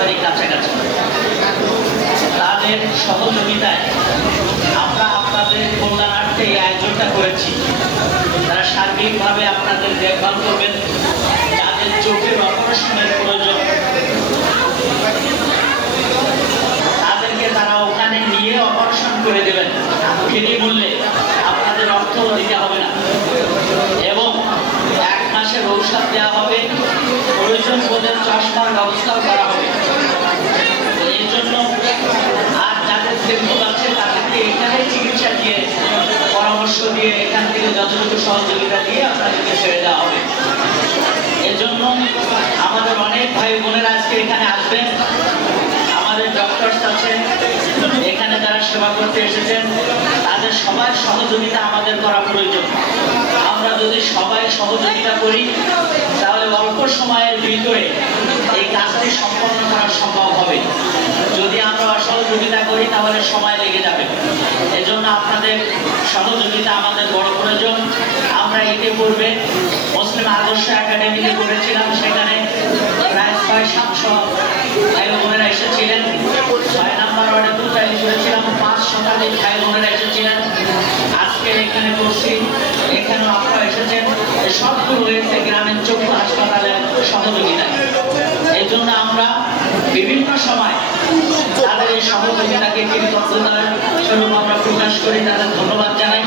একেবারেই কাছাকাছি। তাদের সহযোগিতায় আমরা আপনাদের কল্যাণার্থে এই আয়োজনটা করেছি। তারা সার্বিকভাবে আপনাদের দেখভাল করবেন। যাদের চোখের অপারেশনের প্রয়োজন তাদেরকে তারা ওখানে নিয়ে অপারেশন করে দেবেন বিনামূল্যে, আপনাদের অর্থ দিতে হবে না। এবং 1 মাসের ঔষধ দেওয়া হবে, প্রয়োজন বোধে চশমার ব্যবস্থাও করা হবে। এই জন্য আর যাদের দুর্বল আছে তাদেরকে এখানে চিকিৎসা দিয়ে, পরামর্শ দিয়ে, এখান থেকে যতটুকু সহযোগিতা দিয়ে আপনাদেরকে ছেড়ে দেওয়া হবে। এজন্য আমাদের অনেক ভাই বোনেরা আজকে এখানে আসবেন। আমাদের ডক্টরস আছেন এখানে যারা সেবা করতে এসেছেন, তাদের সবার সহযোগিতা আমাদের করা প্রয়োজন। আমরা যদি সবাই সহযোগিতা করি তাহলে অল্প সময়ের ভিতরে এই কাজটি সম্পন্ন করা সম্ভব হবে। যদি আমরা অসহযোগিতা করি তাহলে সময় লেগে যাবে। এজন্য আপনাদের সহযোগিতা আমাদের বড় প্রয়োজন। আমরা ইতিপূর্বে মুসলিম আদর্শ একাডেমিতে করেছিলাম, সেখানে প্রায় 600-700 ভাই বোনেরা এসেছিলেন। 6 নম্বর ওয়ার্ডে দুটাই করেছিলাম, 5 শতাধিক ভাই বোনেরা এসেছিলেন। আজকে এখানে করছি, এখানেও আপনারা এসেছেন। সবগুলো হয়েছে গ্রামীণ চক্ষু হাসপাতালের সহযোগিতায়। এই জন্য আমরা বিভিন্ন সময় তাদের এই সহযোগিতাকে কৃতজ্ঞতার স্বরূপ আমরা প্রকাশ করি, তাদের ধন্যবাদ জানাই।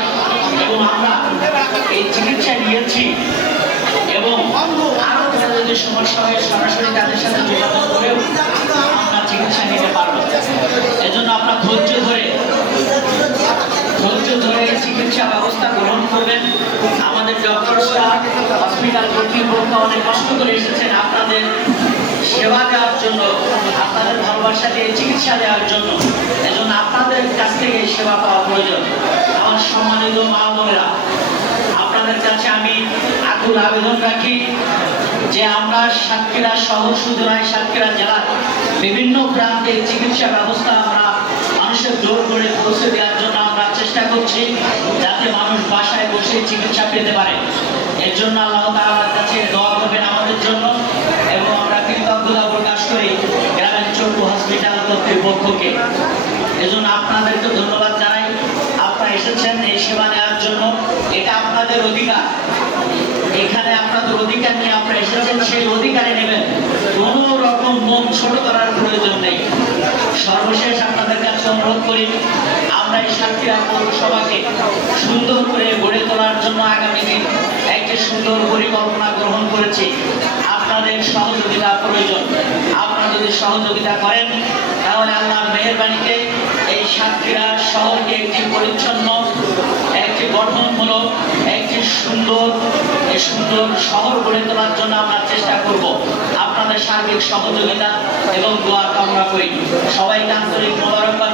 এবং আমরা এই চিকিৎসা নিয়েছি এবং আরো যদি সমস্যা হয় সরাসরি তাদের সাথে যোগাযোগ করেও আমরা চিকিৎসা নিতে পারবো। এজন্য আপনার ধৈর্য ধরে চিকিৎসা ব্যবস্থা গ্রহণ করবেন। আমাদের ডক্টরসরা, হসপিটাল কর্তৃপক্ষ অনেক কষ্ট করে এসেছেন আপনাদের সেবা দেওয়ার জন্য, আপনাদের ভালোবাসা দিয়ে চিকিৎসা দেওয়ার জন্য। এজন্য আপনাদের কাছ থেকে এই সেবা পাওয়া প্রয়োজন। আমার সম্মানিত মা বোনেরা, আপনাদের কাছে আমি আকুল আবেদন রাখি যে আমরা সাতক্ষীরা শহর শুধু নয়, সাতক্ষীরা জেলার বিভিন্ন প্রান্তে চিকিৎসা ব্যবস্থা আমরা মানুষের জোর করে পৌঁছে দেওয়ার জন্য আমরা চেষ্টা করছি, যাতে মানুষ বাসায় বসে চিকিৎসা পেতে পারে। এর জন্য আল্লাহ তাআলার কাছে দোয়া করবেন আমাদের জন্য। এবং আমরা কৃতজ্ঞতা প্রকাশ করি গ্রামীণ চক্ষু হসপিটাল কর্তৃপক্ষকে। এজন্য আপনাদেরকে ধন্যবাদ জানাই। আপনারা এসেছেন এই সেবা নেওয়ার জন্য, এটা আপনাদের অধিকার। এখানে আপনাদের অধিকার নিয়ে আপনারা এসেছেন, সেই অধিকারে নেবেন। কোন রকম মন ছোট করার প্রয়োজন নেই। সর্বশেষ আপনাদের কাছে অনুরোধ করি, আমরা এই সাতক্ষীরা পৌরসভাকে সুন্দর করে গড়ে তোলার জন্য আগামী দিন একটি সুন্দর পরিকল্পনা গ্রহণ করেছি। আপনাদের সহযোগিতা প্রয়োজন। আপনারা যদি সহযোগিতা করেন তাহলে আল্লাহর মেহেরবানিতে এই সাতক্ষীরা শহরকে একটি পরিচ্ছন্ন, একটি গঠনমূলক, একটি সুন্দর শহর গড়ে তোলার জন্য আমরা চেষ্টা করব। আপনাদের সার্বিক সহযোগিতা এবং দোয়া কামনা করি। সবাইকে আন্তরিক মোবারকবাদ।